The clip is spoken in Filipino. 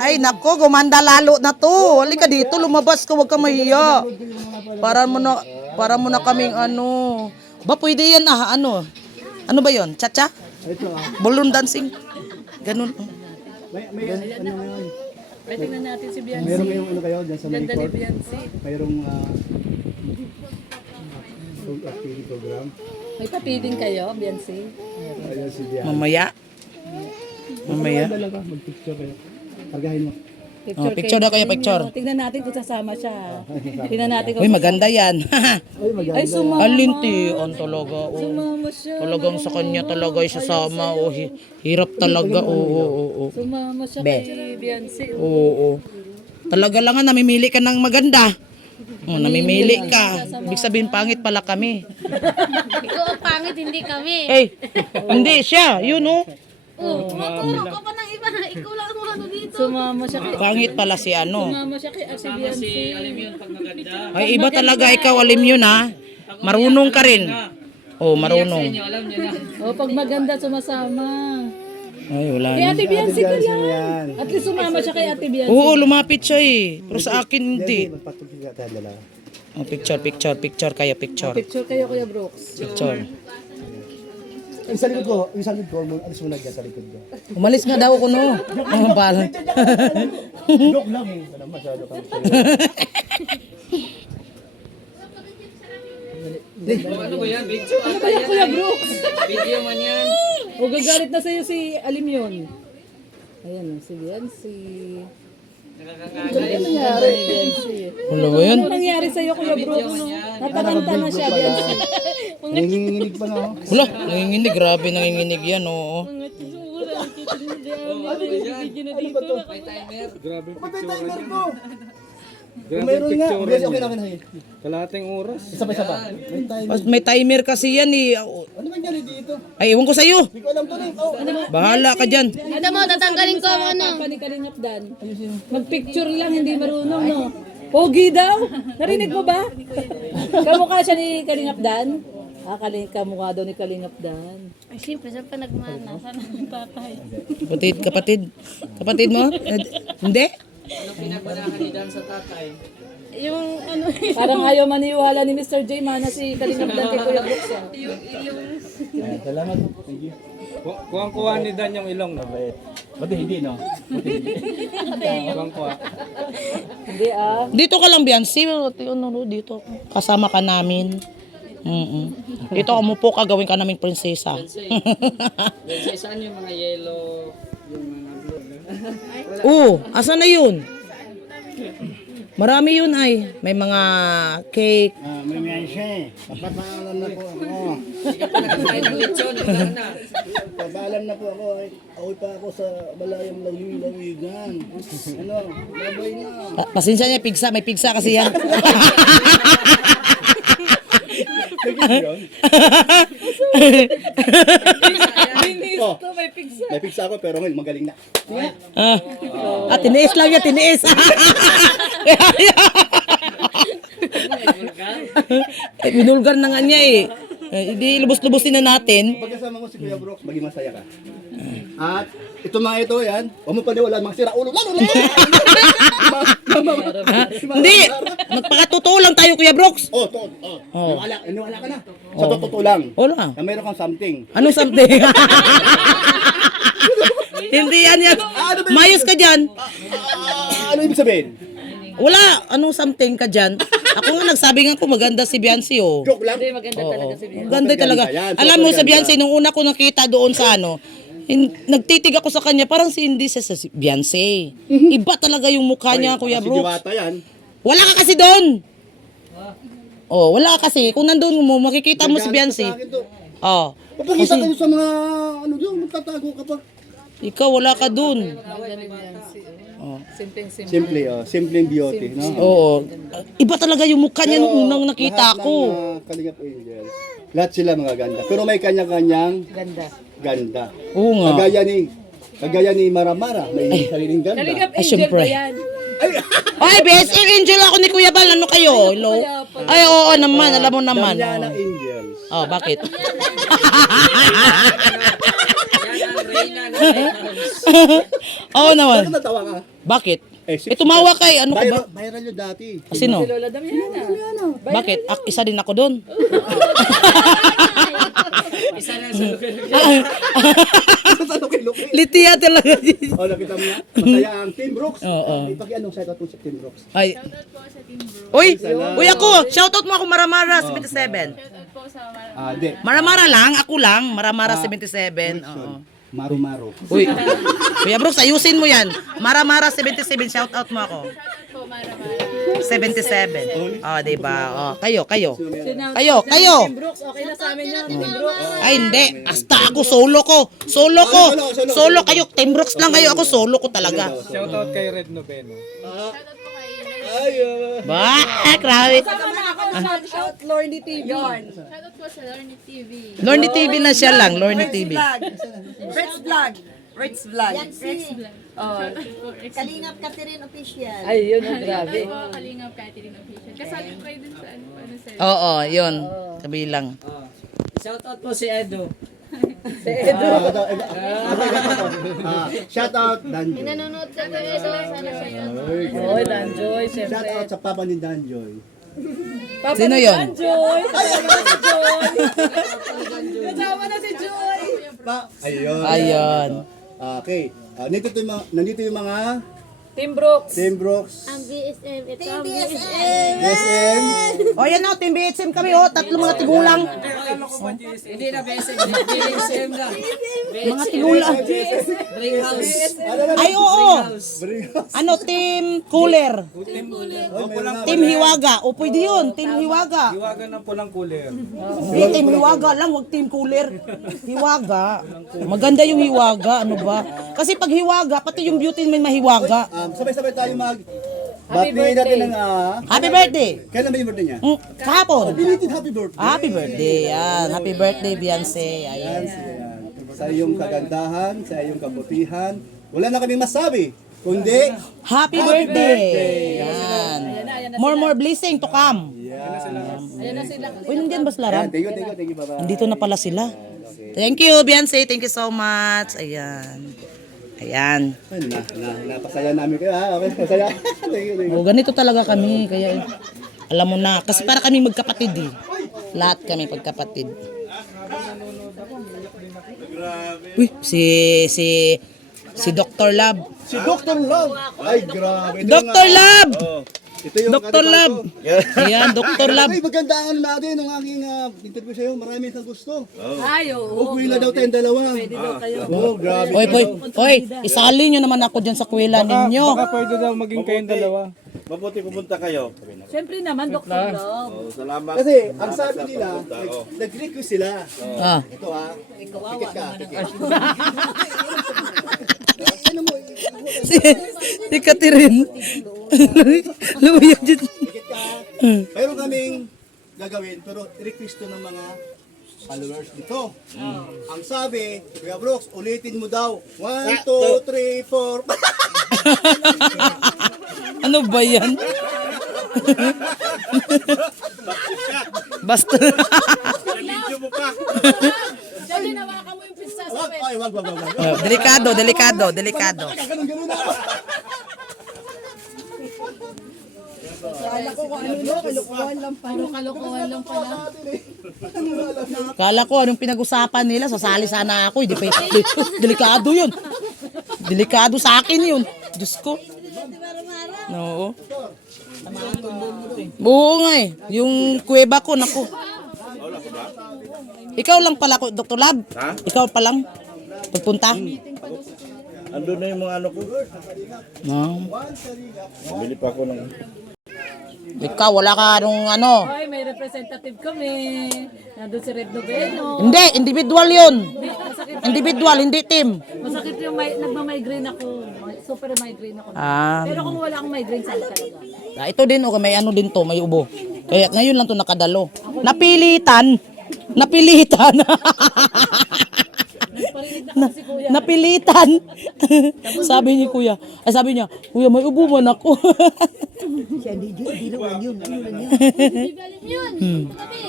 Ay, nako, gumanda lalo na to. Halika dito, lumabas ka, huwag ka mahiya. Para mo na kaming ano. Ba, pwede yan ano? Ano ba yon? Cha-cha? Ito Balloon dancing? Ganun. may ano ngayon? Ay, tingnan natin si Beyonce. Meron ngayong ano kayo dyan sa Ganda ni Manicor? Beyonce. Mayroong activity program. May pa-feeding kayo, Beyonce? Ayan si Dian. Mamaya. Mamaya. Dalaga, mag-picture kayo. Pagahin mo. Picture daw kayo, picture. Tingnan natin kung sasama siya. Tingnan natin kung Uy, maganda yan. Ay, maganda. Ay, sumama. Alinti, on talaga. Oh. Sumama siya. Talagang sa kanya talaga ay sasama. Oh, hirap talaga. Oo. Sumama siya Be. kay Beyonce. Oo. Talaga lang nga, namimili ka ng maganda. Namimili ka. Ibig sabihin, pangit pala kami. Ikaw ang pangit, hindi kami. Eh, hindi siya. Yun, oh. Maturo ka pa ng iba. Ikaw lang ang ano dito. Sumama siya kay... Pangit pala si ano. Sumama siya kay si Beyonce. Ay, iba talaga ikaw, alim yun, ha. Marunong ka rin. Oh, marunong. O, pag maganda, sumasama. Ay, wala Kay na. Ate Beyonce ka Yan. lang. At least sumama siya kay Ate Beyonce. Oo, lumapit siya eh. Pero sa akin, hindi. Magpatugtog tayo dalaga. Oh, picture kayo, picture. Picture kayo, Kuya Brooks. Picture. Yung sa likod ko, alis mo na dyan sa likod ko. Umalis nga daw ko, no. Ang balan. Joke lang eh. Wala masyado kang Ano ba yan? Video Ano ba yung Kuya Brooks? Video man yan. O, gagalit na sa'yo si Alimyon. Ayan, si Beyonce. Ano nangyari? Ano ba yan? Ano nangyari sa'yo, Kuya Brooks? Nataranta na siya, Beyonce. nanginginig pa na oh. Wala, nanginginig. Grabe nanginginig yan, oo. May timer. Patay timer ko! Kung mayroon nga, okay na akin. Kalating oras. Isa pa. May timer. May timer kasi yan eh. Ano nangyari dito? Ay, ewan ko sa'yo. Hindi ko alam to rin. Oh, ano ba? Bahala ka dyan. Ito mo, tatanggalin ko ang ano. Papa ni Kalingap Dan. Mag-picture lang, hindi marunong, no? Pogi daw? Narinig mo ba? Kamukha siya ni Kalingap Dan? Kamukha daw ni Kalingap Dan. Ay, siyempre, saan pa nagmana? Saan ang tatay? Kapatid mo? Hindi? Ano pinagunahan ni Dan sa tatay? Yung ano, Parang ayaw maniwala ni Mr. J. Mana si Kalingap Dan kay Kuya Brooks. Ah. Salamat. Thank you. Kuwang-kuha ni Dan yung ilong na. Ba't hindi no? Kuwang-kuha. Hindi ah. Dito ka lang, Beyonce. Dito. Kasama ka namin. Dito umupo ka, gawin ka naming prinsesa. Beyonce, saan yung mga yellow, yung mga blue? Asan na yun? Marami yun ay. May mga cake. May mga siya eh. Papaalam na po ako. Hindi ka pa nakakain ng lechon. Wala na. Papaalam na po ako. Ako'y pa ako sa malayang lawigan. Ano? Babay na. Pasensya niya, pigsa. May pigsa kasi yan. Oh, may pigsa ako pero ngayon magaling na. Tiniis lang yan, tiniis. Binulgar na nga niya eh. Hindi lubos-lubosin na natin. Pagkasama mo si Kuya Brooks, maging masaya ka. At ito mga ito yan, huwag mo paniwala mga sira ulo. Lalo Hindi, magpakatotoo lang tayo, Kuya Brooks. Niwala ka na. Sa totoo lang. Wala. Na meron kang something. Anong something? Hindi yan. Mayos ka dyan. Ano ibig sabihin? Wala. Anong something ka dyan? Ako nga nagsabi nga ko maganda si Beyonce oh. Joke lang. Hindi, maganda talaga si Beyonce. Maganda talaga. Yan, Alam mo super sa ganda. Beyonce, nung una ko nakita doon sa ano, nagtitig ako sa kanya, parang si hindi sa Beyonce. Iba talaga yung mukha niya, Kuya Si Brooks. Diwata yan. Wala ka kasi doon. Oh, wala ka kasi. Kung nandun mo, makikita mo si Beyonce. Sa akin to. Oh. Papakita kayo sa mga ano doon, magtatago ka pa. Ikaw, wala ka doon. Simple, simpleng beauty, no? Oo. Iba talaga yung mukha niya nung unang nakita lahat ko. ng mga Kalingap Angels, lahat sila mga ganda. Pero may kanya-kanyang ganda. Oo nga. Kagaya ni Maramara, may sariling ganda. Kalingap Ay, Angel syempre. ba yan? Ay, best angel ako ni Kuya Bal. Ano kayo? Hello? Ay, oo naman. Alam mo naman. Damiana Angels. Oh, bakit? Reyna na lighthouse. Oo naman. Bakit natawa ka? Bakit? Eh, tumawa kay ano ka ba? Viral yun dati. Sino? Si Lola Damiana. Bakit? Isa din ako doon. Isa na sa lugar. Ano kay Luke? Litiya talaga. Oh, nakita mo na? Masaya ang Team Brooks. Oo. Ipaki-anong shout out mo sa Team Brooks. Ay. Uy, uy ako, shoutout mo ako Maramara 77. Hindi. Maramara lang, ako lang, Maramara 77. Oo. Maru-maru. Uy. Kuya Brooks, ayusin mo 'yan. Maramara 77, shoutout mo ako. 77. Oh, 'di ba? Oh, kayo. Kayo. Team Brooks, okay na sa amin yun. Team Brooks. Ay, hindi. Hasta ako, solo ko. Solo kayo. Team Brooks lang kayo. Ako, solo ko talaga. Shoutout kay Red Noveno. Ba, grabe. Shout Lordy TV. Shoutout po sa Lorny TV. Lorny TV na siya lang. Lorny TV. Fritz Vlog. Fritz Vlog. Kalingap Catherine Official. Ay, yun ang grabe. Shoutout po Kalingap Catherine Official. Kasali ko kayo dun sa ano sir. Oo, yun. Kabilang. Shoutout po si Edo. Shout out Danjoy. Nanonood sa kayo sana sa iyo. Oy, Danjoy, Shout siyempre. out sa papa ni Danjoy. Papa Sino ni yun? Danjoy. Kasama na si Joy. Ayun. Ayun. Okay. Nandito yung mga Team Brooks. Team Brooks. Ang BSM, ito ang BSM. SM. O, yan o. Team BHM kami o. Tatlong mga tigulang. Hindi na BSM, BSM lang. Mga tigulang. Dream House. Ay, oo. Ano, team cooler. Team hiwaga. O, pwede yun. Team hiwaga. Iwagan ng pulang cooler. Hindi, team hiwaga lang. Huwag team cooler. Hiwaga. Maganda yung hiwaga. Ano ba? Kasi pag hiwaga, pati yung beauty may mahiwaga. Sabay-sabay tayo Happy birthday natin birthday. ng Happy birthday. kailan ba yung birthday niya? Kahapon. Belated happy birthday. Happy birthday. Yan. Happy birthday, Beyonce. Ayan. Yan, yan. Sa iyong kagandahan, sa iyong kabutihan, wala na kaming masabi, kundi Happy birthday. Yan. More blessing to come. Ayan na sila. Uy, nandiyan ba sila, yan, Ram? thank you, bye-bye. Andito na pala sila. Thank you, Beyonce. Thank you so much. Ayan. Ayan. Ay, napasaya namin kayo ha. Okay, masaya. Thank you. O, ganito talaga kami. Kaya, alam mo na. Kasi para kami magkapatid eh. Lahat kami pagkapatid. Uy, si Dr. Lab. Si Dr. Love. Ay, grabe. Ito Dr. yung, Lab! ito yung Dr. Lab! Ayan, Dr. Lab. Ay, maganda ang natin ng aking interview sa'yo. Marami kang gusto. Ay, oo. Uwi na daw tayong dalawa. Oh, grabe. Oy, isali nyo naman ako dyan sa kuwela ninyo. Baka pwede daw maging kayong dalawa. Mabuti pumunta kayo. Siyempre naman, Dr. Love. Oh, salamat. Kasi, ang sabi nila, nag-request sila. Ah. Ito ha. Tikit ka. Ano mo? Si Catherine. Lumayag dyan. Tikit ka. Mayroon kaming gagawin, pero request to ng mga followers dito. Ang sabi, Kuya Brooks, ulitin mo daw. 1, 2, 3, 4. Ano ba yan? Basta. Video mo pa. Dali nawakan mo yung pizza sa pet. Ay, wag. Delikado. Ganun na. Kalokohan lang pala. Kala ko anong pinag-usapan nila, sasali sana ako. Hindi pa, delikado yun. Delikado sa akin yun. Diyos ko. Oo. Oo nga eh. Yung kuweba ko, naku. Ikaw lang pala, Dr. Lab. Ha? Ikaw pa lang. Pagpunta. Andun na yung mga ano ko. No. Bili pa ako ng... Ikaw, wala ka nung ano. Ay, may representative kami. Nandun si Red Noveno. Hindi, individual yun. Masakit, Individual, hindi team. masakit yung nagmamigraine ako. Super migraine ako. Ah. Pero kung wala akong migraine, saan talaga? Ito din, okay, may ano din to, may ubo. Kaya ngayon lang to nakadalo. Napilitan. Parinig na kasi kuya. Napilitan. Sabi ni kuya. Ay sabi niya, kuya may ubo man ako. Siya, di lang yun. Bibalim yun. Kami.